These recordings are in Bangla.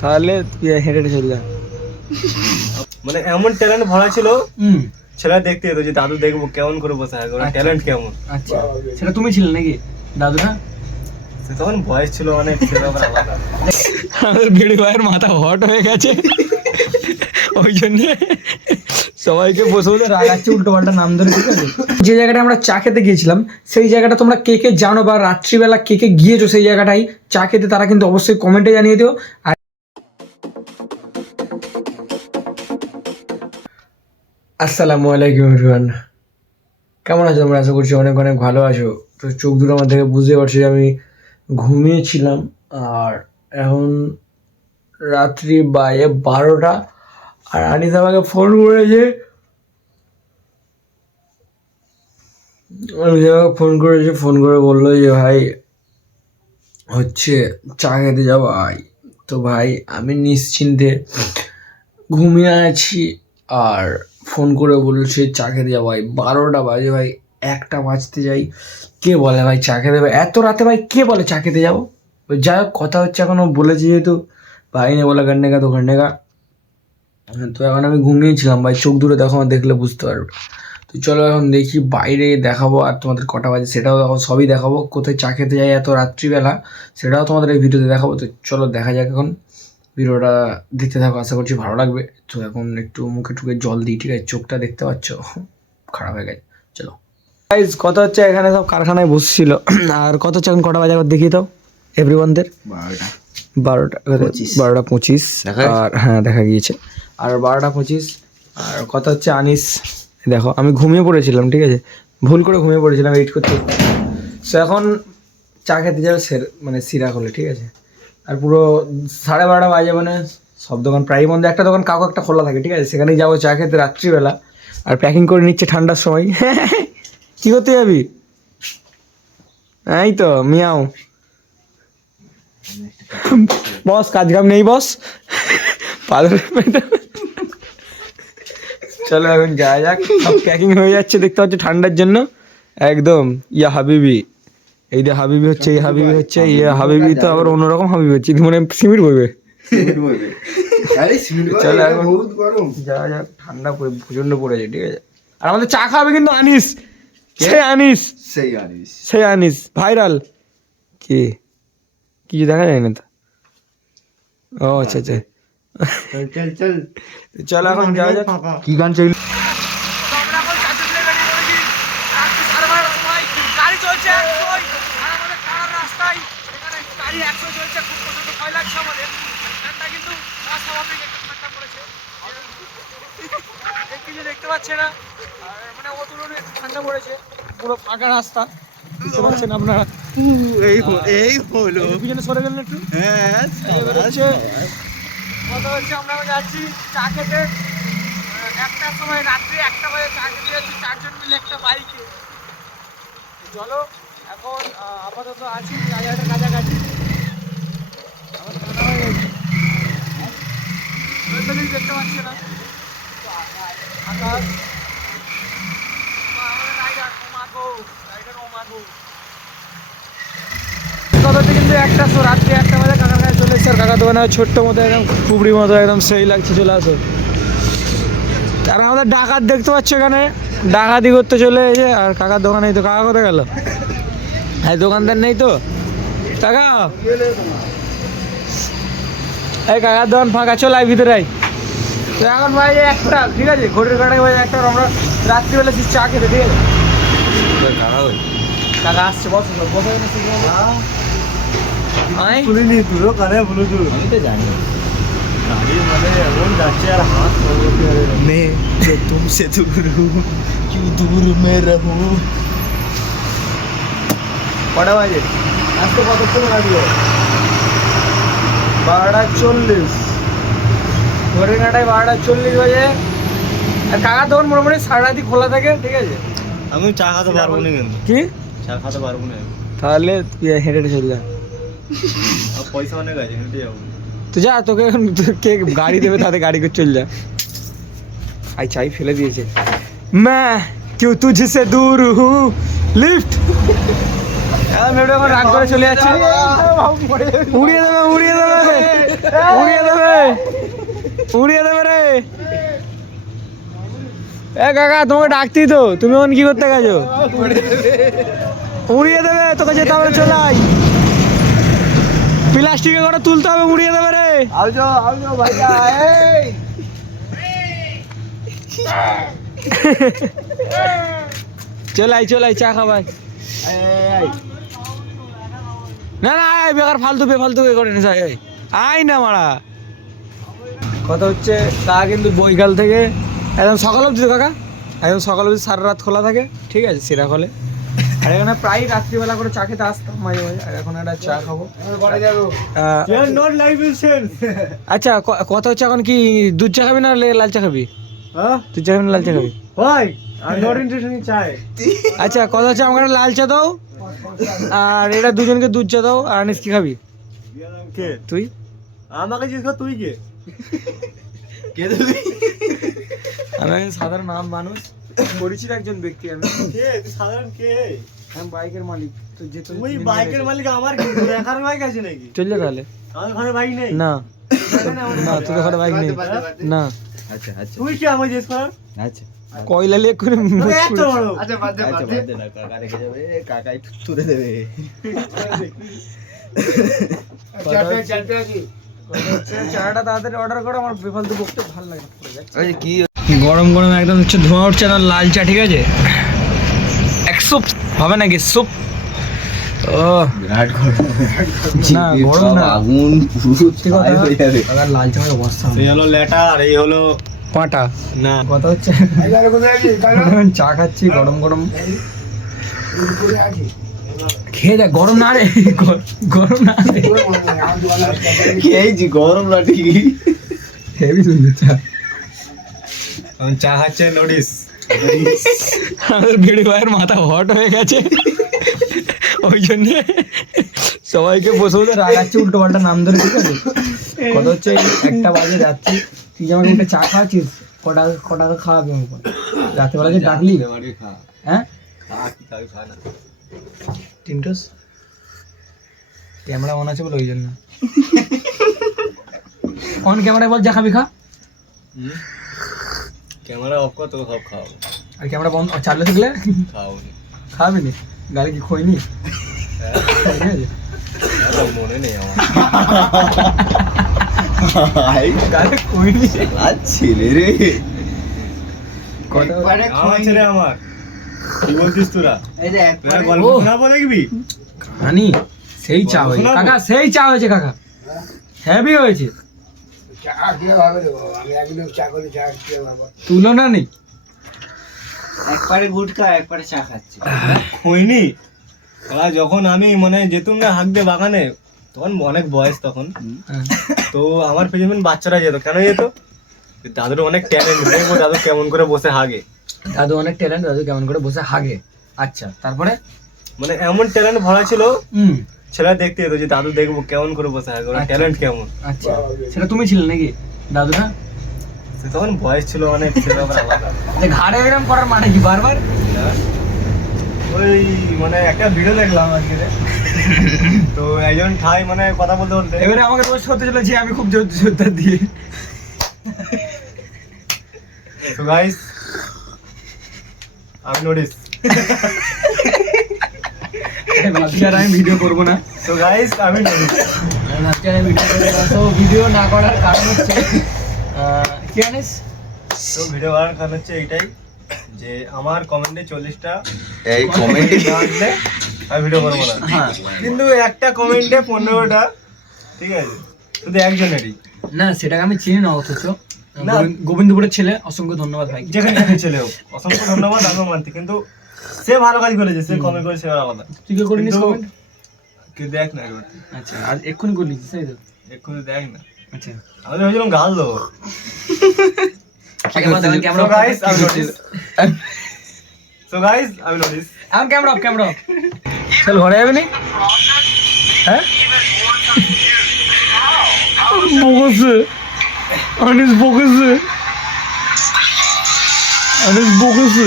তাহলে তুই হেঁটে হেঁটে চলে মানে এমন ট্যালেন্ট ভরা ছিল হুম। দেখতে যেত যে দাদু দেখব কেমন করে বসে থাকে ওরা আচ্ছা। ট্যালেন্ট কেমন। আচ্ছা। সেটা তুমি ছিলে নাকি দাদুরা সে তখন বয়স ছিল অনেক আমাদের ভিড়ি ভাইয়ের মাথা হট হয়ে গেছে। ওই জন্যে সবাইকে বসে বসে রাগাচ্ছে উল্টো পাল্টা নাম ধরে ঠিক আছে? যে জায়গাটা আমরা চা খেতে গিয়েছিলাম সেই জায়গাটা তোমরা কে কে জানো বা রাত্রিবেলা কে কে গিয়েছো সেই জায়গাটাই চা খেতে তারা কিন্তু অবশ্যই কমেন্টে জানিয়ে দিও। আর আসসালামু আলাইকুম এভরিওয়ান কেমন আছো তোমরা? আশা করছি অনেক অনেক ভালো আছো। তো চোখ দুটো আমার থেকে বুঝতে পারছি যে আমি ঘুমিয়েছিলাম। আর এখন রাত্রি বাইরে বারোটা। আর আনিস আমাকে ফোন করেছে। আনিস আমাকে ফোন করেছে ফোন করে বলল যে, ভাই, হচ্ছে চা খেতে যাব আয়। তো ভাই, আমি নিশ্চিন্তে ঘুমিয়ে আছি আর ফোন করে বলছে, চা খেতে যাব ভাই বারোটা বাজে ভাই, একটা বাজতে যাই। কে বলে ভাই, চা খেতে যাব? এত রাতে ভাই, কে বলে চা খেতে যাব? যাই হোক, কথা হচ্ছে এখনও বলেছি যেহেতু, ভাই নে বলে ঘন্টে কা দু ঘন্টে তো এখন আমি ঘুমিয়েছিলাম ভাই। চোখ দূরে দেখো, আমার দেখলে বুঝতে পারবে। তো চলো এখন দেখি বাইরে দেখাবো আর তোমাদের কটা বাজে, সেটাও দেখো, সবই দেখাবো। কোথায় চা খেতে যাই এত রাত্রিবেলা, সেটাও তোমাদের এই ভিডিওতে দেখাবো। তো চলো দেখা যাক এখন। ভিডিওটা দেখতে থাকো, আশা করছি ভালো লাগবে। তো এখন একটু মুখে টুকে জল দিই, ঠিক আছে? চোখটা দেখতে পাচ্ছ? খারাপ হয়ে গেছে। চলো। গাইজ কথা হচ্ছে এখানে সব কারখানায় বসছিল। আর কত হচ্ছে এখন কটা বাজে দেখিয়ে দাও এভরিওয়ানদের বারোটা। বারোটা বারোটা পঁচিশ। আর হ্যাঁ দেখা গিয়েছে। আর বারোটা পঁচিশ আর কথা হচ্ছে আনিস। দেখো আমি ঘুমিয়ে পড়েছিলাম ঠিক আছে? ভুল করে ঘুমিয়ে পড়েছিলাম এইট করতে। সো এখন চা খেতে যাবে সের মানে সিরাক হলে ঠিক আছে? আর পুরো সাড়ে বারোটা বাজে মানে সব দোকান প্রায় বন্ধ। একটা দোকান কাউকে একটা খোলা থাকে ঠিক আছে? সেখানেই যাব চা খেতে রাত্রিবেলা। আর প্যাকিং করে নিচ্ছে ঠান্ডার সময়। কী করতে যাবি? এই তো মিয়াও। বস কাজ কাম নেই বস। চলো এখন যাওয়া যাক। সব প্যাকিং হয়ে যাচ্ছে দেখতে পাচ্ছ ঠান্ডার জন্য। একদম ইয়া হাবিবি। এই যে হাবিবি হচ্ছে এই হাবিবি হচ্ছে ইয়ে হাবিবি তো আবার অন্যরকম হাবিবি হচ্ছে। মানে সিমিট বইবে। চলো এখন যাওয়া যাক ঠান্ডা পড়ে প্রচণ্ড পড়েছে ঠিক আছে। আর আমাদের চা খাবে কিন্তু আনিস। সে আনিস। সেই আনিস। সে আনিস ভাইরাল। কি? কিছু দেখা যায় না তো? ও আচ্ছা আচ্ছা। চল চল চলো। এখন যাওয়া যাক। কি গান চাইল? গাড়ি চলছে একশোই আর আমাদের কারার রাস্তায় এখানে গাড়ি একশো চলছে। খুব প্রচণ্ড ভয় লাগছে আমাদের। ঠান্ডা কিন্তু অস্বাভাবিক একটা ঠান্ডা পড়েছে। দেখতে পাচ্ছে না মানে অতুলনীয় ঠান্ডা পড়েছে। পুরো ফাঁকা রাস্তা। বুঝতে পারছেন আপনারা। এই এই হলো। এই পিছনে সরে গেলেন একটু। হ্যাঁ কথা হচ্ছে আমরা যাচ্ছি চা খেতে। একটার সময় রাত্রি একটা বাজে চা খেতে যাচ্ছি চারজন মিলে একটা বাইকে। চলো এখন আপাতত আছি জায়গাটার কাছাকাছি। আমার ঠান্ডা হয়ে গেছে। দেখতে পাচ্ছি না। তো আকাশ। Rider ওমাগো rider ওমাগো। কথাতে কিন্তু একটা শো রাত্রি একটা বাজে কাকার কাছে চলে এসছে আর কাকা দোকানে ছোট্ট মতো একদম কুবড়ির মতো একদম সেই লাগছে চলে আসো। আর আমাদের ডাকাত দেখতে পাচ্ছ এখানে ডাকাতি করতে চলে এসে আর কাকার দোকানে তো কাকা কোথায় গেল? হ্যাঁ দোকানদার নেই তো? কাকা? এই কাকার দোকান ফাঁকা চল আয় ভিতরে আয়। তো এখন ভাই একটা ঠিক আছে? ঘড়ির কাটাকে ভাই একটা আমরা রাত্রিবেলা চা খেতে ঠিক আছে? কাকা আসছে বস বসে। আয় শুনিনি তুইও কানে বলু তুই আমি তো জানি গাড়ি মানে এমন যাচ্ছে আর হাত मैं जो तुमसे दूर हूँ क्यों दूर में रहूँ কটা বাজে আজকে কতক্ষণ লাগবে বারোটা চল্লিশ ধরে কাটায় বারোটা চল্লিশ বাজে আর কাকা তখন মোটামুটি সাড়ে রাতি খোলা থাকে ঠিক আছে আমি চা খাতে পারবো না কিন্তু কি চা খাতে পারবো না তাহলে তুই হেঁটে হেঁটে চলে যা আর পয়সা অনেক আছে তো যা তোকে এখন কে গাড়ি দেবে তাতে গাড়ি করে চল যা। আই চাই ফেলে দিয়েছে। মা কেউ তুঝে দূর হু লিফট হ্যাঁ, মেয়েটা আমার উড়িয়ে দেবে রে। এ কাকা তোমাকে ডাকতি তো। তুমি ওন কি করতে গেছো? উড়িয়ে দেবে। তোকে যেতে হবে আয়। প্লাস্টিকে করে তুলতে হবে উড়িয়ে দেবে রে। আউজো আউজো ভাইয়া এই। চলাই চলাই চা খাবাই না না আয় বেকার ফালতু বে ফালতু করে নিস আয় আয়। না মারা। কথা হচ্ছে তা কিন্তু বইকাল থেকে একদম সকাল অবধি কাকা একদম সকাল অবধি সারা রাত খোলা থাকে ঠিক আছে সিরা খোলে। আর এখানে প্রায় রাত্রিবেলা করে চা খেতে আসতাম মাঝে মাঝে। আর এখন একটা চা খাব। নট লাইফ আচ্ছা কথা হচ্ছে এখন কি দুধ চা খাবি না লাল চা খাবি? হ্যাঁ? দুধ চা খাবি না লাল চা খাবি? ভাই আচ্ছা কথা হচ্ছে আমাকে একটা লাল চা দাও আর এটা দুজনকে দুধ চা দাও আর আনিস কি খাবি? কে? তুই? আমাকে জিজ্ঞেস কর তুই কে? কে আমি সাধারণ নাম মানুষ। পরিচিত একজন ব্যক্তি আমি। কে? তুই সাধারণ কে? আমি বাইকের মালিক। তো যে তো তুই বাইকের মালিক আমার কি? তোর একার বাইক আছে নাকি? চল যা তাহলে। আমার ঘরে বাইক নেই? না। না তোদের ঘরে বাইক নেই। না। তুই কি জিজ্ঞেস কর কয়লা লিয়ে করে মুখ তোকে এত পুড়ে- বড় কথা হচ্ছে- কথা হচ্ছে? চাটা তাড়াতাড়ি অর্ডার করো আমার বেফালতু বকতে ভালো লাগে কি গরম গরম একদম হচ্ছে ধোঁয়া উঠছে না লাল চা ঠিক আছে? একশো হবে নাকি সুপ? ও বিরাট গরম না, গরম না। আগুন পুরো সত্যি কথা? ছাই যাবে। আবার লাল চা খাওয়ার অবস্থা এই হলো লেটার এই হলো পাটা। না। কথা হচ্ছে? চা খাচ্ছি গরম গরম। খেয়ে যা গরম না রে। গরম না রে। খেয়েছি গরম না ঠিকই। হেভি সুন্দর চা। চা খাচ্ছে নোটিস আমাদের ভিড়ি ভাইয়ের মাথা হট হয়ে গেছে। ওই জন্য সবাইকে বসে বসে রাগাচ্ছে উল্টো পাল্টা নাম ধরে ঠিক আছে? কথা হচ্ছে একটা বাজে যাচ্ছি তুই যে আমাকে একটা চা খাওয়াচ্ছিস কটা কটা খাওয়াবি আমাকে রাত্রেবেলা যে ডাকলি। হ্যাঁ? টিন্টুস ক্যামেরা অন আছে বলে ওই জন্য। অন ক্যামেরায় বল যা খাবি খা। ক্যামেরা অফ কর তোকে সব খাওয়াবো। আর ক্যামেরা বন্ধ চালু থাকলে? খাওয়াবো খাবি নি গাড়ি কি খইনি ঠিক আছে মনে নেই আমার। গাড়ি আর ছেলে রে। আমার ছেলে আমার। কি বলছিস তোরা? তোরা গল্প শোনাবো দেখবি? হানি সেই চা হয়েছে। কাকা সেই চা হয়েছে কাকা। হেভি হয়েছে। তুলনা নেই? একবারে গুটকা একবারে চা খাচ্ছে। হইনি ওরা যখন আমি মানে যেতুম না হাঁক দিয়ে বাগানে তখন অনেক বয়স তখন। তো আমার পেছনে বাচ্চারা যেত। কেন যেত? দাদুর অনেক ট্যালেন্ট দেখব দাদু কেমন করে বসে হাগে। দাদু অনেক ট্যালেন্ট দাদু কেমন করে বসে হাগে। আচ্ছা তারপরে? মানে এমন ট্যালেন্ট ভরা ছিল ছেলেরা দেখতে যেত যে দাদু দেখব কেমন করে বসে হাগে ওরা আচ্ছা। ট্যালেন্ট কেমন? আচ্ছা। সেটা তুমি ছিলে নাকি দাদুটা? তখন বয়স ছিল অনেক ছেলে আবার যে ঘাড়ে এরম করার মানে কি বারবার? ওই মানে একটা ভিডিও দেখলাম আজকে তো একজন ঠাই মানে কথা বলতে বলতে এবারে আমাকে রোজ করতে চলেছে আমি খুব জোর জোরদার দিয়ে। তো গাইস আমি নোটিস আর আমি ভিডিও করব না। তো গাইস আমি নোটিস আমি ভাবছি আর আমি ভিডিও করব না। তো ভিডিও না করার কারণ হচ্ছে কি জানিস? তো ভিডিও কারণ হচ্ছে এইটাই যে আমার কমেন্টে চল্লিশটা এই কমেন্টে না আসলে আমি ভিডিও করব না। হ্যাঁ। কিন্তু একটা কমেন্টে পনেরোটা ঠিক আছে? শুধু একজনেরই। না সেটাকে আমি চিনি না অথচ। গোবিন্দপুরের ছেলে অসংখ্য ধন্যবাদ ভাই। যেখানে যেখানে ছেলে হোক। অসংখ্য ধন্যবাদ আমি মানতে কিন্তু সে ভালো কাজ করেছে সে কমেন্ট করেছে আর আলাদা। তুই কি কিন্তু- কমেন্ট কিন্তু দেখ না একবার। আচ্ছা আর এক্ষুনি করলি তাই তো? এক্ষুনি দেখ না। আচ্ছা। আমি ভেবেছিলাম গাল দেবো। ক্যামেরা So guys, আমি নোটিস সো গাইস আমি নোটিস আর ক্যামেরা অফ ক্যামেরা অফ চল ঘরে যাবি নি? হ্যাঁ? বকছে আনিস বকছে আনিস বকছে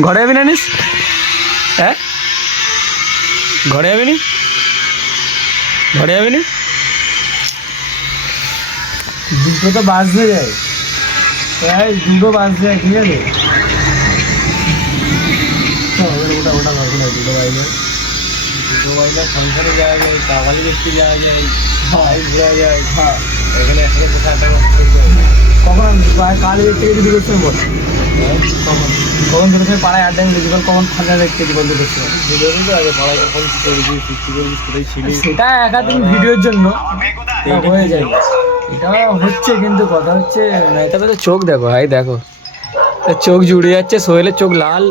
ঘরে যাবি না নিস? হ্যাঁ? ঘরে যাবি নি? ঘরে যাবি নি? দুটো তো বাজতে যায়। এই, দুটো বাজতে যায়, ঠিক আছে? সংসারে যাওয়া যায় কাবালি দেখতে যাওয়া যায়, ভাই ঘোরা যায় হ্যাঁ এখানে একসাথে। কখন? কাল গেছি দুটোর সময় বল। কখন কখন দুটোর সময় পাড়ায় আড্ডা মিলেছি বল কখন ফাঁকা দেখতে বল দুটোর সময় সেটা একাদিন ভিডিওর জন্য। হয়ে যায়। এটা হচ্ছে কিন্তু কথা হচ্ছে না তবে তো চোখ দেখো ভাই দেখো। চোখ জুড়ে যাচ্ছে, সোহেলের চোখ লাল।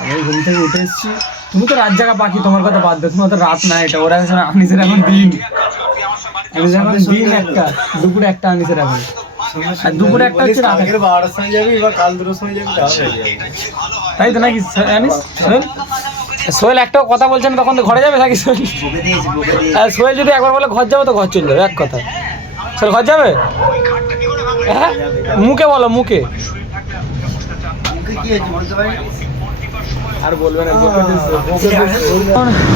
আমি ঘুম থেকে উঠে এসেছি। তুমি তো রাত জায়গা পাখি, তোমার কথা বাদ দাও। তোমার তো রাত না এটা ওরা আনিসের এখন দিন। দিন একটা, দুপুরে একটা আনিসের এখন। দুপুরে একটা হচ্ছে কালকের বারোটার সময় যাবি বা কাল দুটোর সময় যাবি তাই তো নাকি? আনিস সোহেল সোহেল একটাও কথা বলছে না তখন তো ঘরে যাবে নাকি সোহেল? সোহেল যদি একবার বলে ঘর যাবে তো ঘর চলে যাবে এক কথা। সোহেল ঘর যাবে? হ্যাঁ? মুখে বলো মুখে। আর বলবে না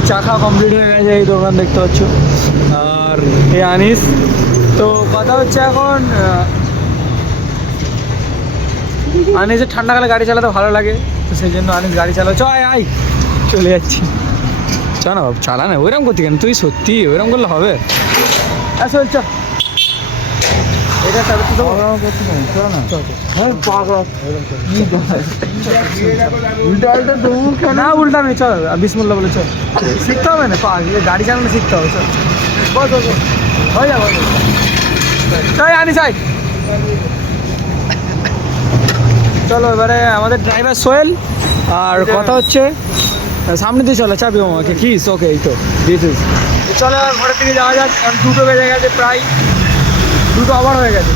চা খাওয়া কমপ্লিট হয়ে গেছে এই দোকান দেখতে পাচ্ছ। আর এই আনিস। তো কথা হচ্ছে এখন আনিসের ঠান্ডাকালে গাড়ি চালাতে ভালো লাগে তো সেই জন্য আনিস গাড়ি চালাও। চ আয় আয়। চলে যাচ্ছি। চ না বাবু চালা না ওইরকম করতে কেন? তুই সত্যি ওইরকম করলে হবে। চল চ। হ্যাঁ না উল্টা নেই চল বিসমুল্লা বলে চল। শিখতে হবে না? গাড়ি চালানো শিখতে হবে চল। বস বস বস। হয়ে যাবে চল আনি চাই চলো এবারে আমাদের ড্রাইভার সোহেল আর কথা হচ্ছে সামনে দিয়ে চলো চাবি আমাকে। কিস ওকে এই তো দিস ইস চলো ঘরের দিকে যাওয়া যাক কারণ দুটো বেজে গেছে প্রায়। দুটো আবার হয়ে গেছে।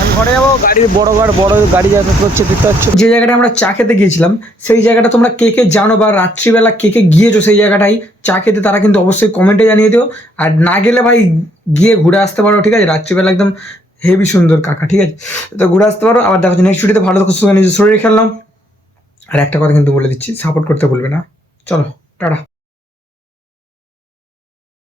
আমি ঘরে যাব গাড়ির বড় গাড়ি বড় গাড়ি যাতায়াত করছে দেখতে যে জায়গাটা আমরা চা খেতে গিয়েছিলাম সেই জায়গাটা তোমরা কে কে জানো বা রাত্রিবেলা কে কে গিয়েছো সেই জায়গাটাই চা খেতে তারা কিন্তু অবশ্যই কমেন্টে জানিয়ে দিও। আর না গেলে ভাই গিয়ে ঘুরে আসতে পারো ঠিক আছে? রাত্রিবেলা একদম হেভি সুন্দর কাকা, ঠিক আছে? তো ঘুরে আসতে পারো। আবার দেখো নেক্সট ভিডিওতে ভালো থাকো সুখে নিজের শরীরে খেললাম আর একটা কথা কিন্তু বলে দিচ্ছি সাপোর্ট করতে বলবে না। চলো, টাটা।